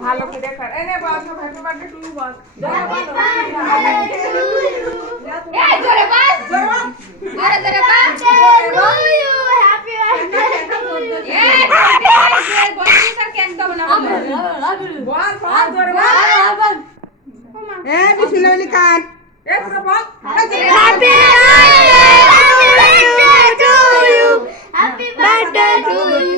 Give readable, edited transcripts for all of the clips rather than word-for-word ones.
ভালো করে কর এনে বল সব হ্যাপি বার্থডে টু ইউ বল এই জোরে বল জোরে জোরে বল টু ইউ হ্যাপি বার্থডে এই বন্ধু স্যার কেক দাও না বল বল জোরে বল এ বিসমিল্লাহ বলি কাট এ পুরো বল happy birthday to you happy birthday to you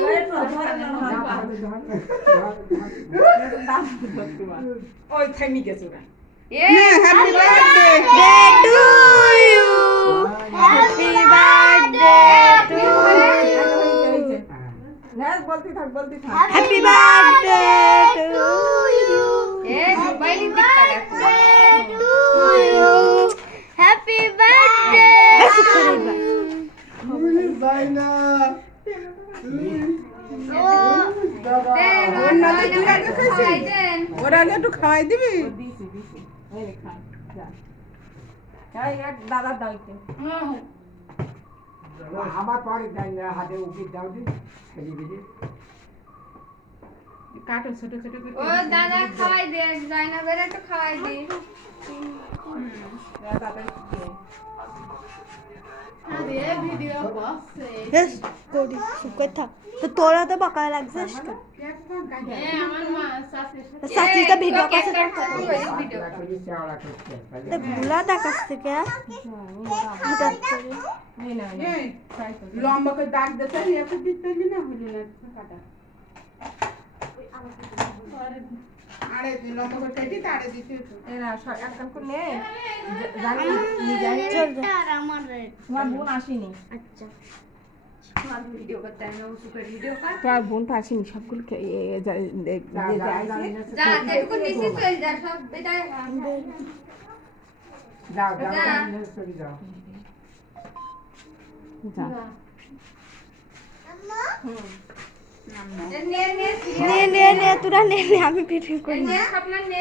ওই থামি গেছে না happy birthday to you happy birthday to you next বলতি থাক হ্যাপি বার্থডে টু ইউ এ মোবাইল দিকটা টু ইউ হ্যাপি বার্থডে বাইনা ওরা একটু খাওয়াই দিবি দাদা দাও আমার পরে হাতে উঠে দাও দিন কাটো ছোট ছোট ও দাদা খাওয়াই দে জাইনা বেরে তো খাওয়াই দে দাদা আরে ভিডিও বসে বেশ কোডি সুকই থাক তো তোরা তো বাকা লাগছিস এ আমার মা সাথীটা ভিডিও কাছে ভিডিও তো ভুলা দেখাস থেকে হঠাৎ করে লম্বা করে দাগ দিতে এত দিতে না হইল না কাটা আরে লম্বা করে কেটে তাড়ে দিতে এরা একদম করে নে জানি জানি আমার তোমার বোন আসেনি আচ্ছা আমার ভিডিও করতে আমি সুপার ভিডিও কর তোমার বোন তো আসেনি সবগুলো যা যেটুকু নিচে চল যা সব এটা যাও যা। যাও যা নে নে নে নে তোরা নে আমি ভিডিও করি নে আপনার নে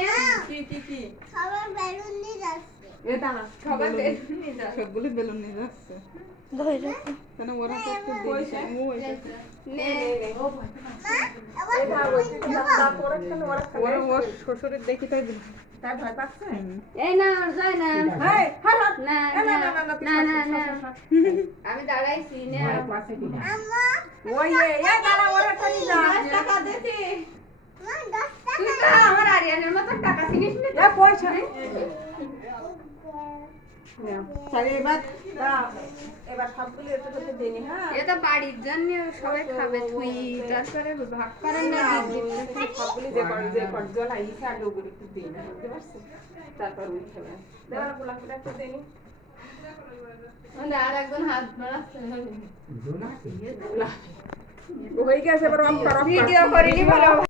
কি খাবার বেলুন নিয়ে যাচ্ছে এটা না খাবার বের নিয়ে যা সবগুলো বেলুন নিয়ে যাচ্ছে ধরে কেন ওরা তো একটু দিয়েছে নে ওরা ওর শ্বশুরের দেখি তাই তাই ভয় পাচ্ছে এই না যাই না এই হাট হাট না না না না না না না আমি দাঁড়াইছি নে ওই এ দাঁড়া ওরা চলে যা টাকা দিছি তুই তো আমার আরিয়ানের মতো টাকা চিনিস না এ পয়সা তাহলে এবার সবগুলো এটা করতে দেনি হ্যাঁ এটা বাড়ির জন্য সবাই খাবে তুই তারপরে ভাগ করেন না সবগুলো যে কর জল আইছে আর ওগুলো একটু দেই না বুঝতে পারছিস তারপর উঠে খাবে দেওয়ার গোলা করে একটু দেনি মানে আর একজন হাত বাড়াচ্ছে হয়ে গেছে এবার অফ কর ভিডিও করিনি ভালো